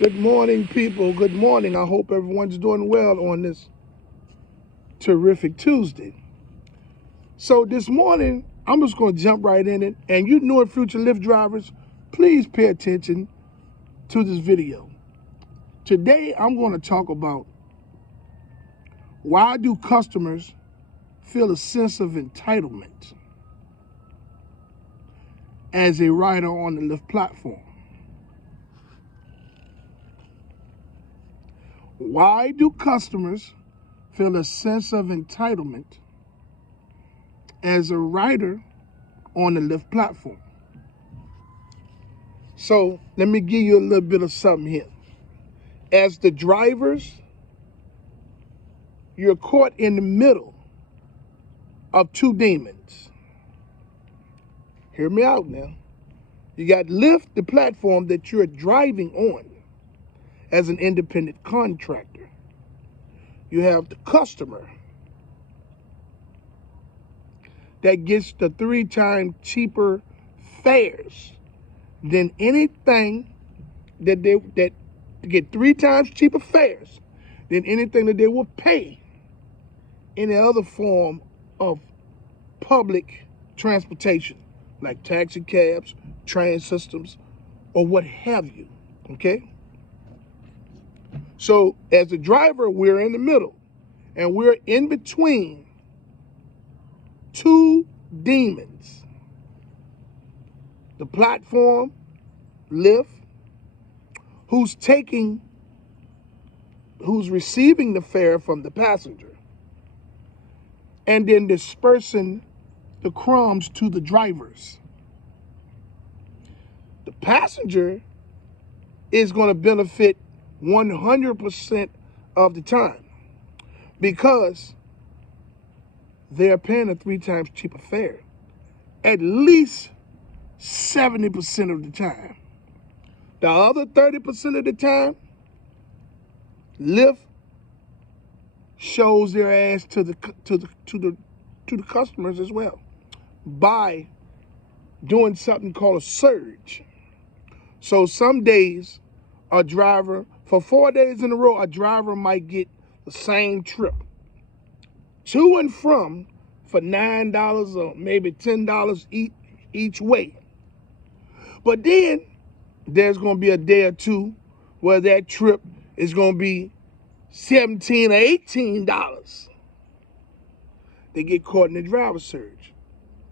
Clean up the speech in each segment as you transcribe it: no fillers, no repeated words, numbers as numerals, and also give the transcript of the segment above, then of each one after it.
Good morning, people. Good morning. I hope everyone's doing well on this terrific Tuesday. So this morning, I'm just going to jump right in it. And you new and future Lyft drivers, please pay attention to this video. Today, I'm going to talk about why do customers feel a sense of entitlement as a rider on the Lyft platform. Why do customers feel a sense of entitlement as a rider on the Lyft platform? So let me give you a little bit of something here. As the drivers, you're caught in the middle of two demons. Hear me out now. You got Lyft, the platform that you're driving on as an independent contractor. You have the customer that gets the 3 times cheaper fares than anything that get 3 times cheaper fares than anything that they will pay any other form of public transportation, like taxi cabs, train systems, or what have you, okay? So as a driver, we're in the middle, and we're in between two demons. The platform, Lyft, who's receiving the fare from the passenger, and then dispersing the crumbs to the drivers. The passenger is going to benefit 100% of the time because they're paying a 3 times cheaper fare at least 70% of the time. The other 30% of the time, Lyft shows their ass to the customers as well by doing something called a surge. So some days, a driver, for 4 days in a row, a driver might get the same trip to and from for $9 or maybe $10 each way. But then there's going to be a day or two where that trip is going to be $17 or $18. They get caught in the driver surge.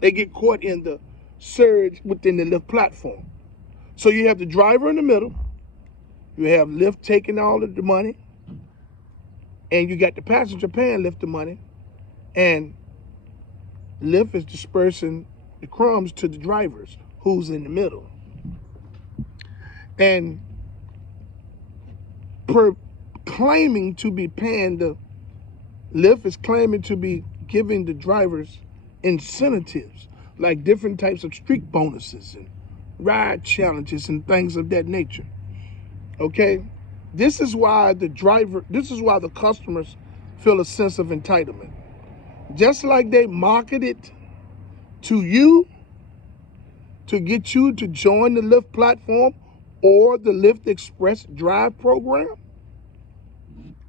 They get caught in the surge within the Lyft platform. So you have the driver in the middle, you have Lyft taking all of the money, and you got the passenger paying Lyft the money, and Lyft is dispersing the crumbs to the drivers who's in the middle. And claiming to be paying Lyft is claiming to be giving the drivers incentives, like different types of streak bonuses and ride challenges and things of that nature. Okay? This is why the customers feel a sense of entitlement. Just like they market it to you to get you to join the Lyft platform or the Lyft Express Drive program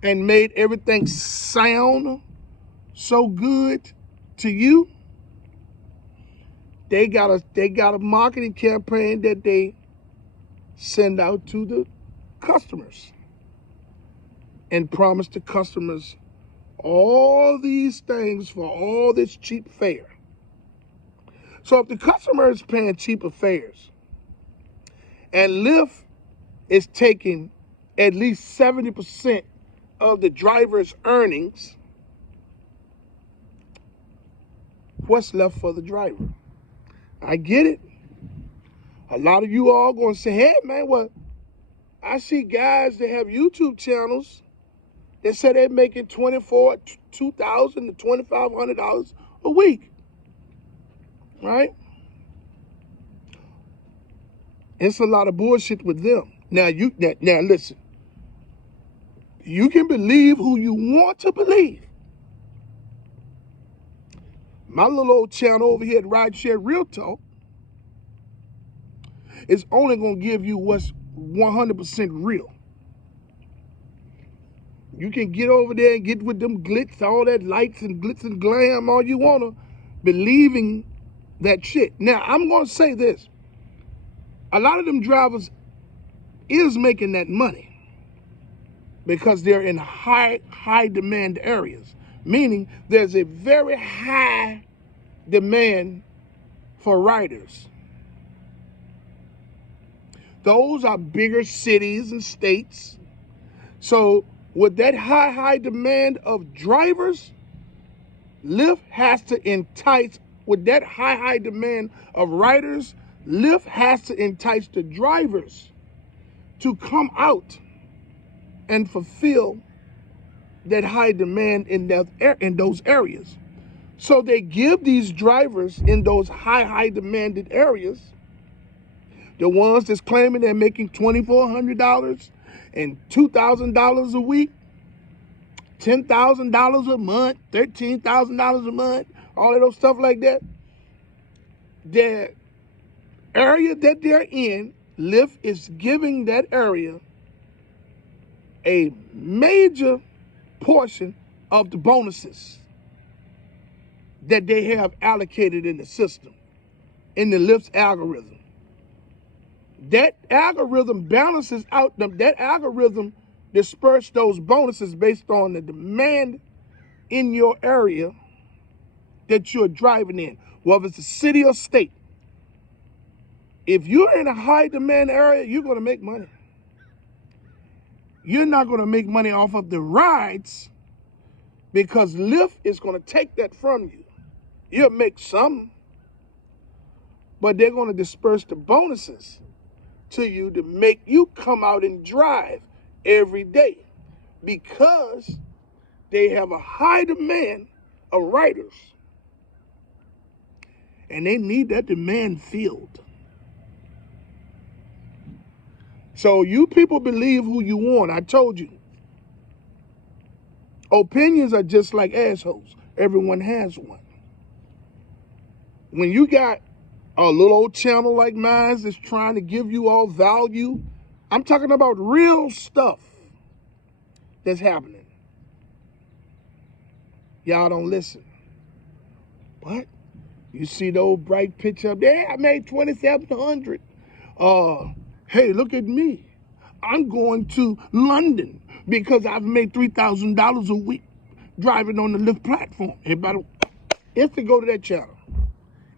and made everything sound so good to you, they got a marketing campaign that they send out to the customers and promise the customers all these things for all this cheap fare. So if the customer is paying cheaper fares and Lyft is taking at least 70% of the driver's earnings, what's left for the driver? I get it. A lot of you all going to say, hey, man, well, I see guys that have YouTube channels that say they're making $2,000 to $2,500 a week, right? It's a lot of bullshit with them. Now listen, you can believe who you want to believe. My little old channel over here at Rideshare RealTalk is only going to give you what's 100% real. You can get over there and get with them glitz, all that lights and glitz and glam, all you want to, believing that shit. Now, I'm going to say this. A lot of them drivers is making that money because they're in high demand areas, meaning there's a very high demand for riders. Those are bigger cities and states. So with that high demand of drivers, Lyft has to entice, with that high demand of riders, Lyft has to entice the drivers to come out and fulfill that high demand in those areas. So they give these drivers in those high demanded areas, the ones that's claiming they're making $2,400 and $2,000 a week, $10,000 a month, $13,000 a month, all of those stuff like that. The area that they're in, Lyft is giving that area a major portion of the bonuses that they have allocated in the system, in the Lyft's algorithm. That algorithm balances out, that algorithm disperses those bonuses based on the demand in your area that you're driving in, whether it's a city or state. If you're in a high demand area, you're going to make money. You're not going to make money off of the rides because Lyft is going to take that from you. You'll make some, but they're going to disperse the bonuses to you to make you come out and drive every day because they have a high demand of riders and they need that demand filled. So you people believe who you want. I told you. Opinions are just like assholes. Everyone has one. When you got a little old channel like mine that's trying to give you all value, I'm talking about real stuff that's happening. Y'all don't listen. What? You see the old bright picture up there? I made $2,700. Hey, look at me. I'm going to London because I've made $3,000 a week driving on the Lyft platform. Everybody, it's to go to that channel.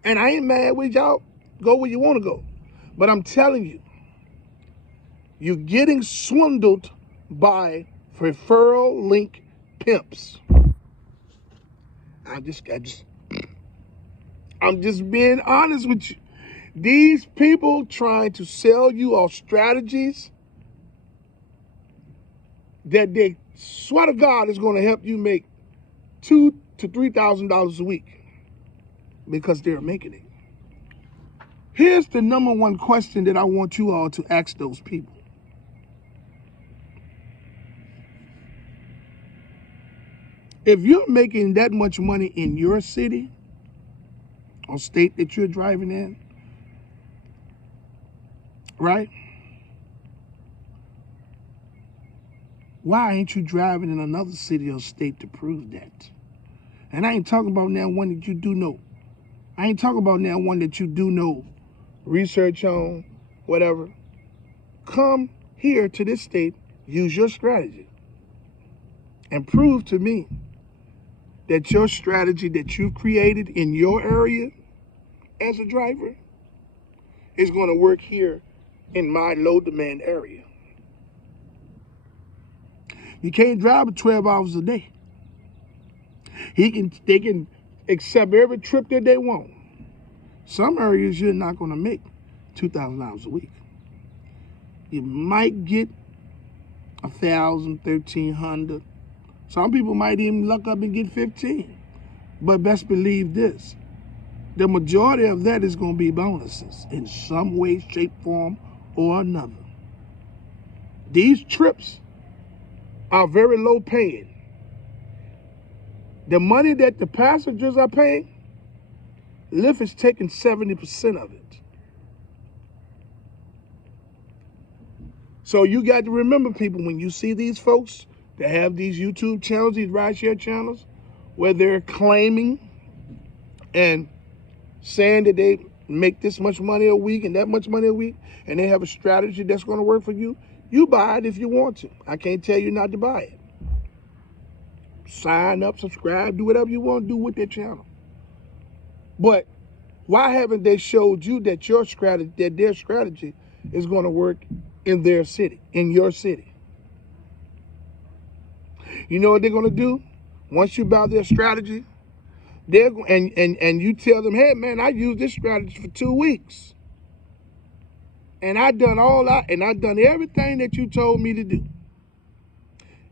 And I ain't mad with y'all. Go where you want to go. But I'm telling you, you're getting swindled by referral link pimps. I'm just being honest with you. These people trying to sell you all strategies that they swear to God is going to help you make $2,000 to $3,000 a week because they're making it. Here's the number one question that I want you all to ask those people. If you're making that much money in your city or state that you're driving in, right? Why ain't you driving in another city or state to prove that? And I ain't talking about now one that you do know. I ain't talking about now one that you do know research on, whatever. Come here to this state, use your strategy, and prove to me that your strategy that you've created in your area as a driver is going to work here in my low demand area. You can't drive 12 hours a day. They can accept every trip that they want. Some areas you're not going to make $2,000 a week. You might get $1,000, $1,300. Some people might even luck up and get 15. But best believe this. The majority of that is going to be bonuses in some way, shape, form, or another. These trips are very low paying. The money that the passengers are paying, Lyft is taking 70% of it. So you got to remember, people, when you see these folks that have these YouTube channels, these rideshare channels, where they're claiming and saying that they make this much money a week and that much money a week, and they have a strategy that's going to work for you, you buy it if you want to. I can't tell you not to buy it. Sign up, subscribe, do whatever you want to do with their channel. But why haven't they showed you that their strategy is going to work in their city, in your city? You know what they're going to do? Once you buy their strategy, and you tell them, hey man, I used this strategy for 2 weeks. And I've done everything that you told me to do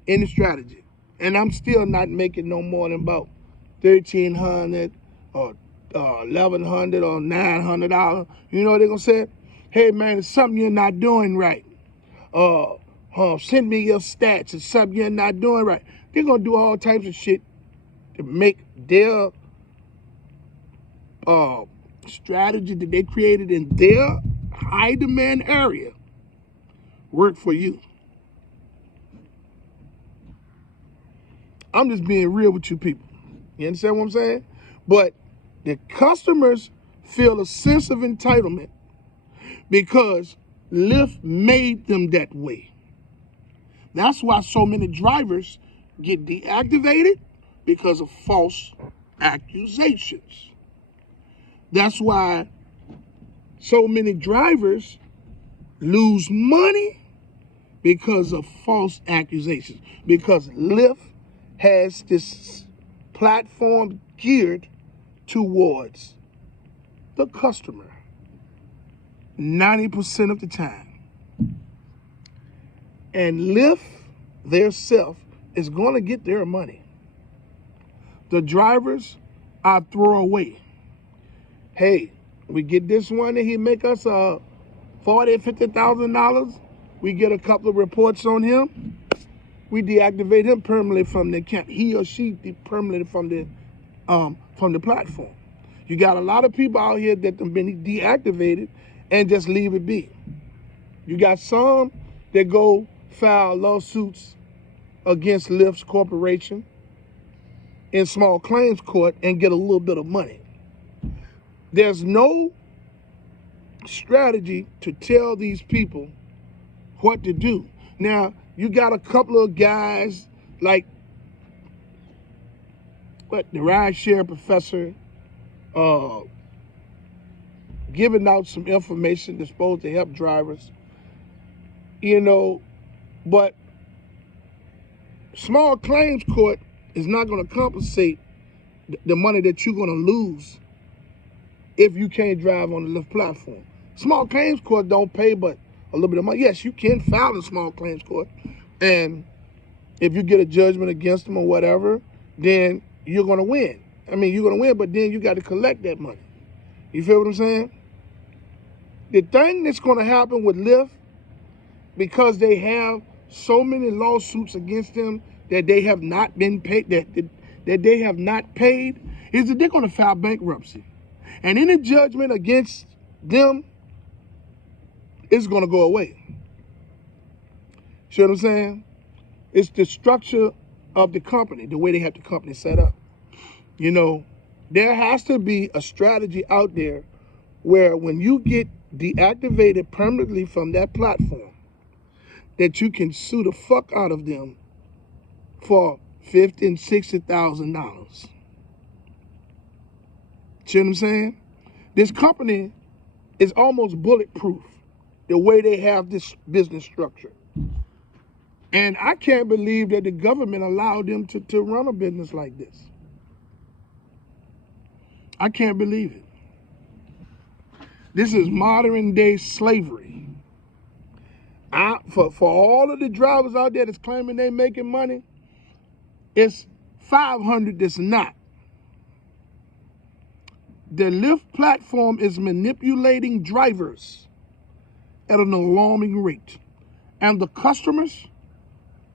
in the strategy. And I'm still not making no more than about $1,300 or $1,100 or $900. You know what they're gonna say? Hey man, it's something you're not doing right. Send me your stats. It's something you're not doing right. They're gonna do all types of shit to make their strategy that they created in their high demand area work for you. I'm just being real with you people. You understand what I'm saying? But the customers feel a sense of entitlement because Lyft made them that way. That's why so many drivers get deactivated because of false accusations. That's why so many drivers lose money because of false accusations. Because Lyft has this platform geared towards the customer 90% of the time. And Lyft, their self, is going to get their money. The drivers are throwaway. Hey, we get this one and he make us $40,000, $50,000. We get a couple of reports on him. We deactivate him permanently from the account. He or she permanently from the platform. You got a lot of people out here that have been deactivated and just leave it be. You got some that go file lawsuits against Lyft's corporation in small claims court and get a little bit of money. There's no strategy to tell these people what to do. Now, you got a couple of guys like the Rideshare professor giving out some information that's supposed to help drivers, you know, but small claims court is not going to compensate the money that you're going to lose if you can't drive on the Lyft platform. Small claims court don't pay but a little bit of money. Yes, you can file in small claims court, and if you get a judgment against them or whatever, then you're going to win. I mean, you're going to win, but then you got to collect that money. You feel what I'm saying? The thing that's going to happen with Lyft, because they have so many lawsuits against them that they have not been paid, that they have not paid, is that they're going to file bankruptcy. And any judgment against them is going to go away. See what I'm saying? It's the structure of the company, the way they have the company set up. You know, there has to be a strategy out there where when you get deactivated permanently from that platform, that you can sue the fuck out of them for $50,000 and $60,000. See what I'm saying? This company is almost bulletproof, the way they have this business structure. And I can't believe that the government allowed them to run a business like this. I can't believe it. This is modern day slavery. For all of the drivers out there that's claiming they're making money, it's 500 that's not. The Lyft platform is manipulating drivers at an alarming rate. And the customers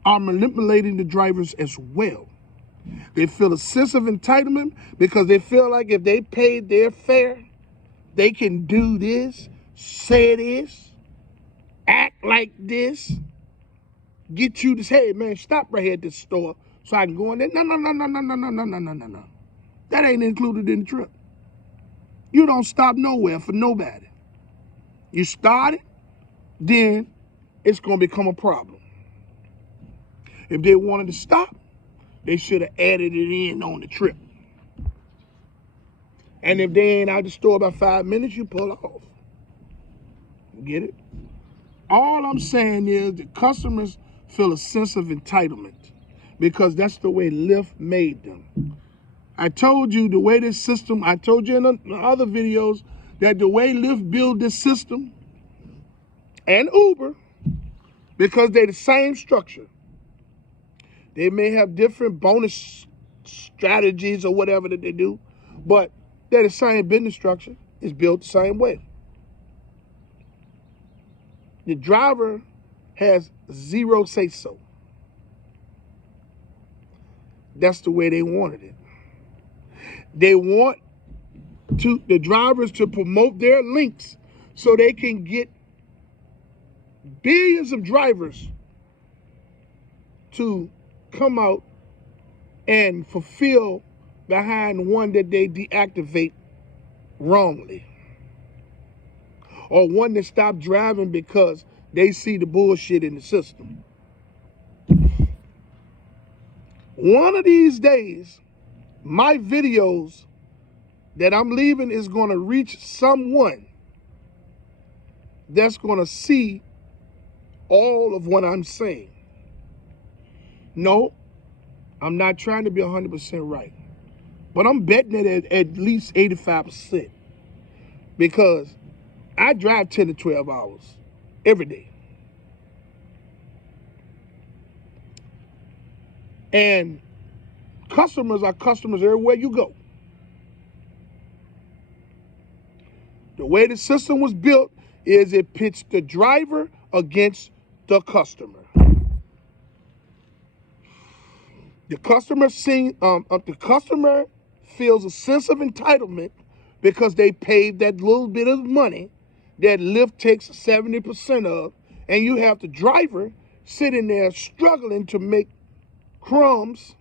are manipulating the drivers as well. They feel a sense of entitlement because they feel like if they paid their fare, they can do this, say this, act like this, get you to say, hey, man, stop right here at this store so I can go in there. No. That ain't included in the trip. You don't stop nowhere for nobody. You start it, then it's going to become a problem. If they wanted to stop, they should have added it in on the trip. And if they ain't out the store about 5 minutes, you pull off. Get it? All I'm saying is the customers feel a sense of entitlement because that's the way Lyft made them. I told you the way this system, I told you in the other videos that the way Lyft built this system and Uber, because they're the same structure. They may have different bonus strategies or whatever that they do, but they're the same business structure. It's built the same way. The driver has zero say-so. That's the way they wanted it. They want the drivers to promote their links so they can get billions of drivers to come out and fulfill behind one that they deactivate wrongly, or one that stopped driving because they see the bullshit in the system. One of these days, my videos that I'm leaving is going to reach someone that's going to see all of what I'm saying. No, I'm not trying to be 100% right, but I'm betting it at least 85% because I drive 10 to 12 hours every day. And customers are customers everywhere you go. The way the system was built is it pits the driver against the customer. The customer feels a sense of entitlement because they paid that little bit of money that Lyft takes 70% of, and you have the driver sitting there struggling to make crumbs,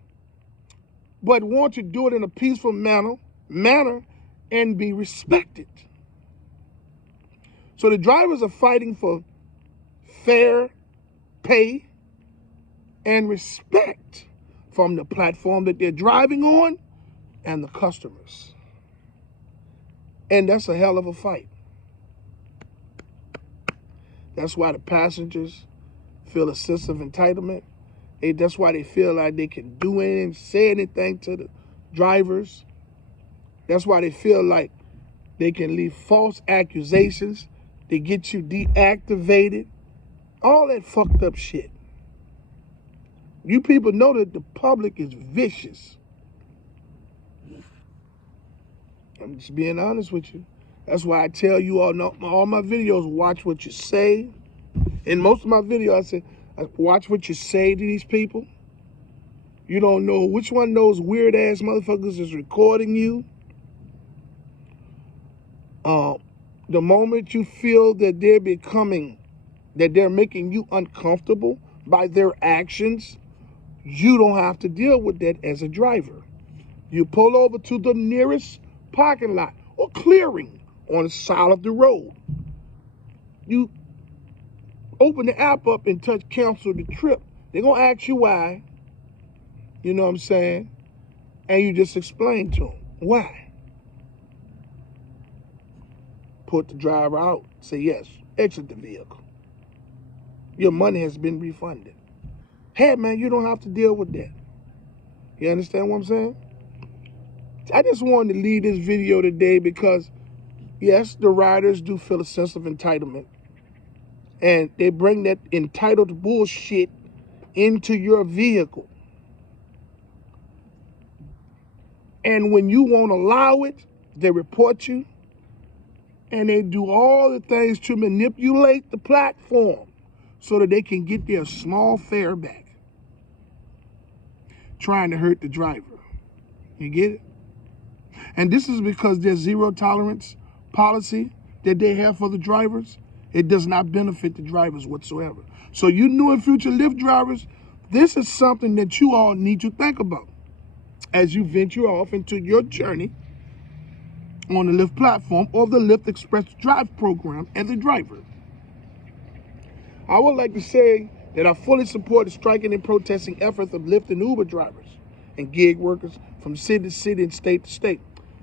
but want to do it in a peaceful manner and be respected. So the drivers are fighting for fair pay and respect from the platform that they're driving on and the customers. And that's a hell of a fight. That's why the passengers feel a sense of entitlement. That's why they feel like they can do anything, say anything to the drivers. That's why they feel like they can leave false accusations to get you deactivated. All that fucked up shit. You people know that the public is vicious. I'm just being honest with you. That's why I tell you all my videos, watch what you say. In most of my videos, I say, watch what you say to these people. You don't know which one of those weird ass motherfuckers is recording you. The moment you feel that they're making you uncomfortable by their actions, you don't have to deal with that as a driver. You pull over to the nearest parking lot or clearing on the side of the road. You open the app up and touch cancel the trip. They're going to ask you why. You know what I'm saying? And you just explain to them why. Put the driver out. Say yes. Exit the vehicle. Your money has been refunded. Hey, man, you don't have to deal with that. You understand what I'm saying? I just wanted to leave this video today because, yes, the riders do feel a sense of entitlement. And they bring that entitled bullshit into your vehicle. And when you won't allow it, they report you. And they do all the things to manipulate the platform so that they can get their small fare back. Trying to hurt the driver. You get it? And this is because there's zero tolerance policy that they have for the drivers. It does not benefit the drivers whatsoever. So you new and future Lyft drivers, this is something that you all need to think about as you venture off into your journey on the Lyft platform or the Lyft Express Drive program as a driver. I would like to say that I fully support the striking and protesting efforts of Lyft and Uber drivers and gig workers from city to city and state to state.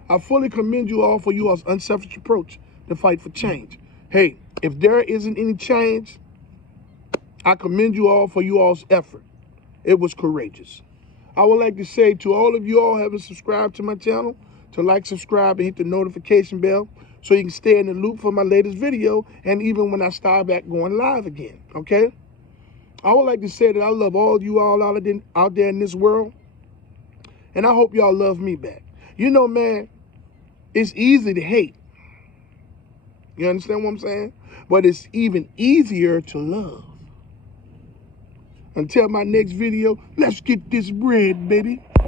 I fully commend you all for your unselfish approach to fight for change. Hey, if there isn't any change, I commend you all for you all's effort. It was courageous. I would like to say to all of you all who haven't subscribed to my channel, to like, subscribe, and hit the notification bell so you can stay in the loop for my latest video and even when I start back going live again, okay? I would like to say that I love all you all out there in this world, and I hope y'all love me back. You know, man, it's easy to hate. You understand what I'm saying? But it's even easier to love. Until my next video, let's get this bread, baby.